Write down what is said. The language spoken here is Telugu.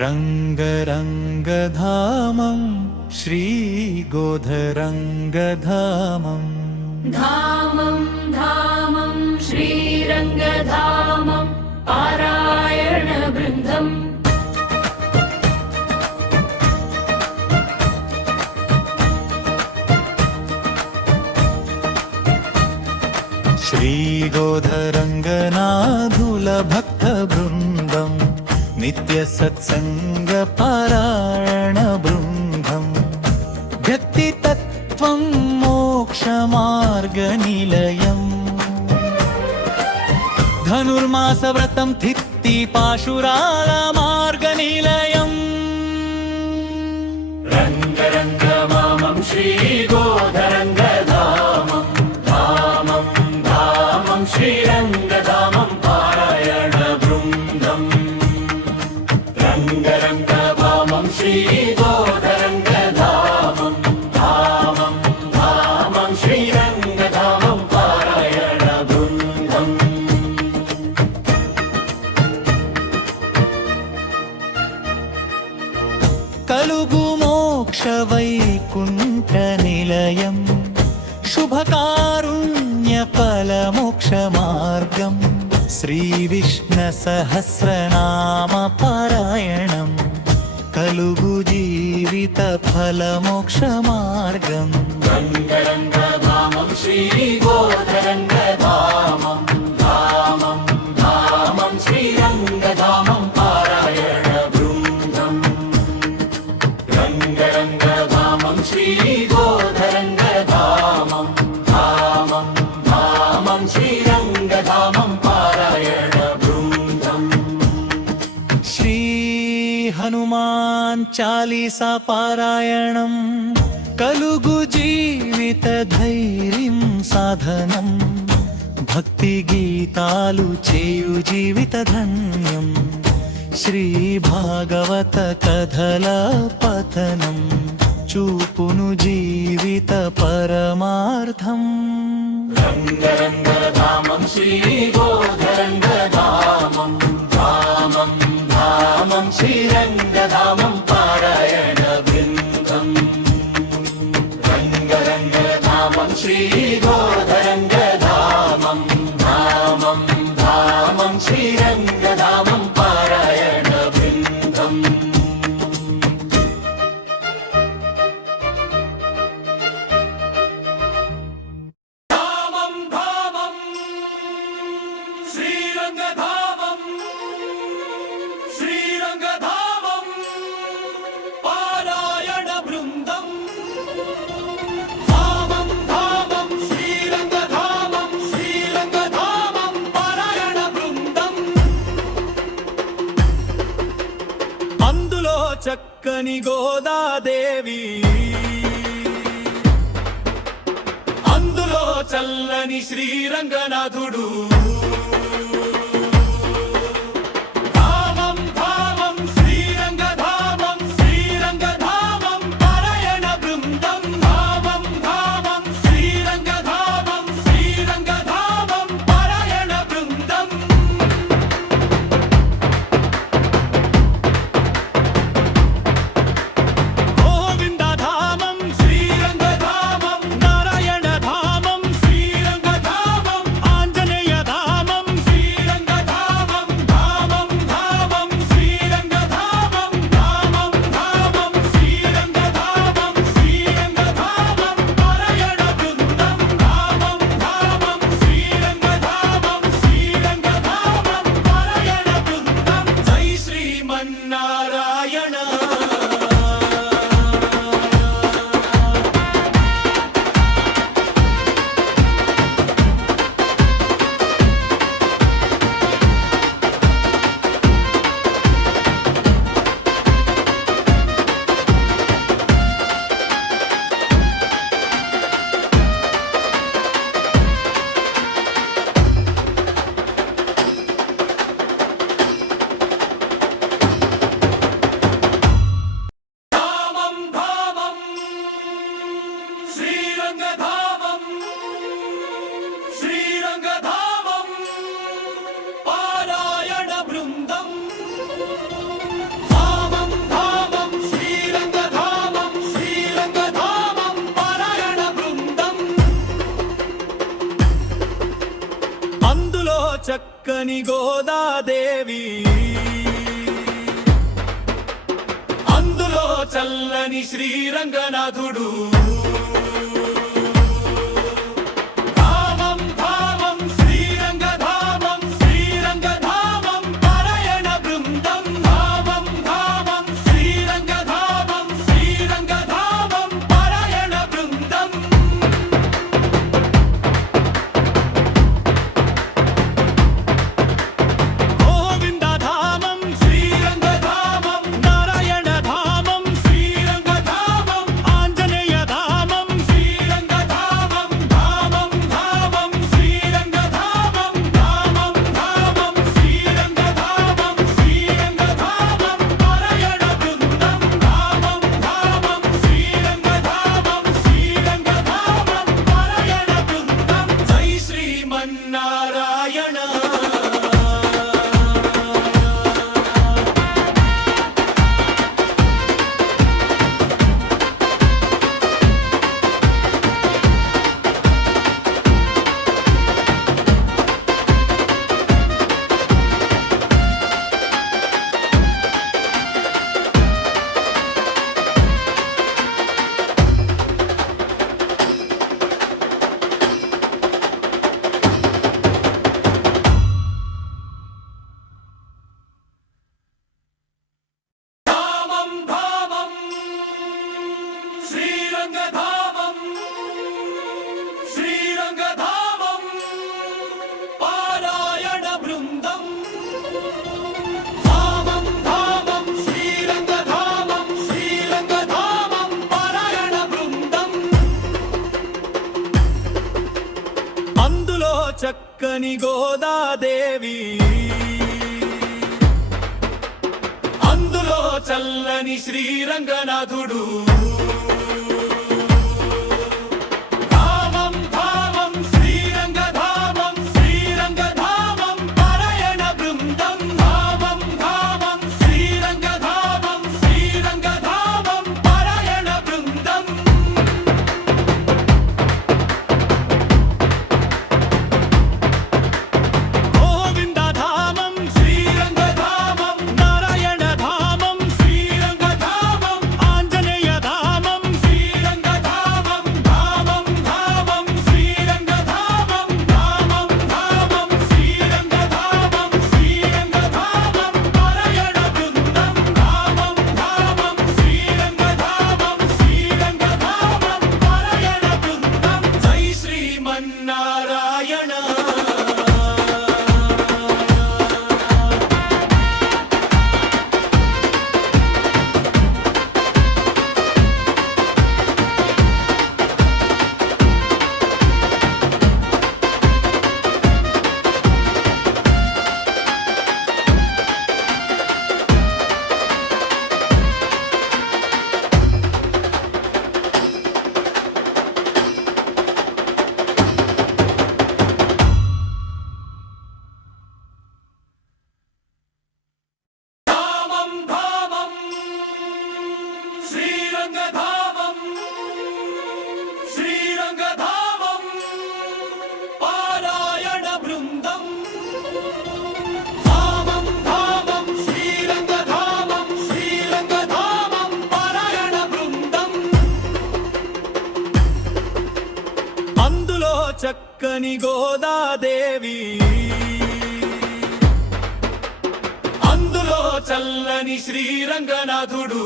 रङ्गरङ्गधामं श्रीगोधरङ्गधामम् धामं धामं श्रीरङ्गधामं पारायणवृन्दम् श्रीगोधरङ्गनाथुलभक्तवृन्दम् नित्यसत्सङ्गपारायणवृन्दम् व्यक्तितत्त्वं मोक्षमार्गनिलयम् धनुर्मासव्रतं थित्तिपाशुरालमार्गनिलयम् रङ्गरङ्गमामं श्रीगोधरङ्गधामं धामं धामं श्रीरङ्गधामं पारायणवृन्दम् रङ्गरङ्गमामं श्रीगोधरङ्गधामं धामं धामं श्रीरङ्गधामं पारायणवृन्दम् कलुगु मोक्षवैकुण्ठनिलयम् शुभकारुण्यफलमोक्षमार्गम् श्रीविष्णुसहस्रनामपारायणम् कलुगु जीवितफलमोक्षमार्गम् रङ्गरङ्गधामं श्रीगोधरङ्गधामं धामं धामं श्रीरङ्गधामं पारायणवृन्दम् रङ्गरङ्गधामं श्रीगोधरङ्गधामं धामं धामं श्रीरङ्गधामं पारायणवृन्दम् श्री हनुमान चालीसा पारायणम् कलुगु जीवितधैर्यं साधनम् भक्तिगीतालु చేయు జీవితధన్యం శ్రీభాగవత కథల పఠనం చూపును జీవిత పరమార్థం रङ्गरङ्गधामं श्रीगोधरङ्गधामं धामं धामं श्रीरङ्गधामं पारायणवृन्दम् रङ्गरङ्गधामं श्रीगोधरङ्गधामं धामं धामं श्रीरङ्गधामं पारायणवृन्दम् धामं धामं श्रीरङ्गधामं श्रीरङ्गधामं पारायणवृन्दम् धामं धामं श्रीरङ्गधामं श्रीरङ्गधामं पारायणवृन्दम् అందులో చక్కని గోదాదేవి అందులో చల్లని శ్రీరంగనాథుడు ధామం ధామం శ్రీరంగధామం శ్రీరంగధామం పారాయణ బృందం ధామం ధామం శ్రీరంగధామం శ్రీరంగధామం పారాయణ బృందం గోవిందధామం శ్రీరంగధామం నారాయణధామం శ్రీరంగధామం ఆంజనేయధామం శ్రీరంగధామం ధామం ధామం శ్రీరంగధామం ధామం ధామం శ్రీరంగధామం శ్రీరంగధామం పారాయణ బృందం ధామం ధామం శ్రీరంగధామం శ్రీరంగధామం పారాయణ బృందం జై శ్రీమన్నారాయణ చల్లని శ్రీరంగనాథుడు నారాయణ శ్రీరంగధామం శ్రీరంగధామం పారాయణ బృందం ధామం ధామం శ్రీరంగధామం శ్రీరంగధామం పారాయణ బృందం అందులో చక్కని గోదాదేవి అందులో చల్లని శ్రీరంగనాథుడు ధామం ధామం శ్రీరంగధామం శ్రీరంగధామం పారాయణ బృందం ధామం ధామం శ్రీరంగధామం శ్రీరంగధామం పారాయణ బృందం గోవిందధామం శ్రీరంగధామం నారాయణధామం శ్రీరంగధామం ఆంజనేయధామం శ్రీరంగధామం ధామం ధామం శ్రీరంగధామం ధామం ధామం శ్రీరంగధామం శ్రీరంగధామం పారాయణ బృందం ధామం ధామం శ్రీరంగధామం శ్రీరంగధామం పారాయణ బృందం జై శ్రీమన్నారాయణ ధామం ధామం శ్రీరంగధామం శ్రీరంగధామం పారాయణ బృందం ధామం ధామం శ్రీరంగధామం శ్రీరంగధామం పారాయణ బృందం అందులో చక్కని గోదాదేవి అందులో చల్లని శ్రీరంగనాథుడు